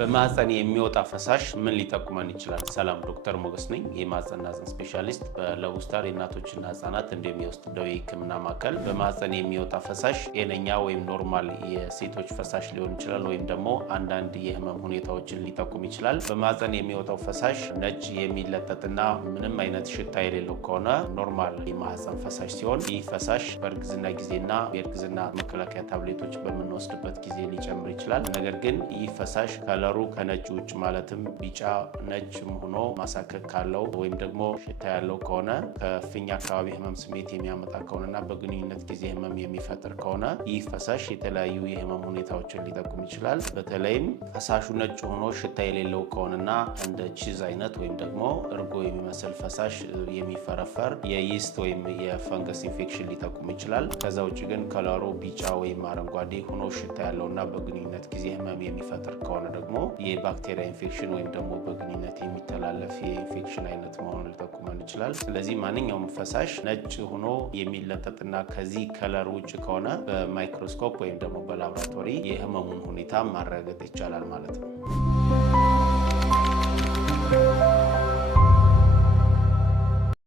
በማህፀን የሚወጣ ፈሳሽ ምን ሊጠቁመን ይችላል? ሰላም፣ ዶክተር ሞገስ ነኝ። የማህፀንና ጽንስ ስፔሻሊስት በለቡስታር የእናቶችና ህጻናት እንዲሁም የውስጥ ደዌ ህክምና ማዕከል። በማህፀን የሚወጣ ፈሳሽ ጤነኛ ወይም ኖርማል የሴቶች ፈሳሽ ሊሆን ይችላል፣ ወይም ደግሞ አንዳንድ የህመም ሁኔታዎችን ሊጠቁም ይችላል። በማህፀን የሚወጣው ፈሳሽ ነጭ የሚለጠጥና ምንም አይነት ሽታ የሌለው ከሆነ ኖርማል የማህፀን ፈሳሽ ሲሆን፣ ይህ ፈሳሽ በእርግዝና ጊዜና የእርግዝና መከላከያ ታብሌቶች በምንወስድበት ጊዜ ሊጨምር ይችላል። ነገር ግን ይህ ፈሳሽ ከለሩ ከነጭ ውጭ ማለትም ቢጫ ነጭ ሆኖ ማሳከክ ካለው ወይም ደግሞ ሽታ ያለው ከሆነ ከፊኛ አካባቢ ህመም ስሜት የሚያመጣ ከሆነና በግንኙነት ጊዜ ህመም የሚፈጥር ከሆነ ይህ ፈሳሽ የተለያዩ የህመም ሁኔታዎችን ሊጠቁም ይችላል። በተለይም ፈሳሹ ነጭ ሆኖ ሽታ የሌለው ከሆነና እንደ ቺዝ አይነት ወይም ደግሞ እርጎ የሚመስል ፈሳሽ የሚፈረፈር የይስት ወይም የፈንገስ ኢንፌክሽን ሊጠቁም ይችላል። ከዛ ውጭ ግን ከለሩ ቢጫ ወይም አረንጓዴ ሆኖ ሽታ ያለውና በግንኙነት ጊዜ ህመም የሚፈጥር ከሆነ ደግሞ የባክቴሪያ ኢንፌክሽን ወይም ደግሞ በግንኙነት የሚተላለፍ የኢንፌክሽን አይነት መሆኑን ሊጠቁመን ይችላል። ስለዚህ ማንኛውም ፈሳሽ ነጭ ሆኖ የሚለጠጥና ከዚህ ከለር ውጭ ከሆነ በማይክሮስኮፕ ወይም ደግሞ በላቦራቶሪ የህመሙን ሁኔታ ማረጋገጥ ይቻላል ማለት ነው።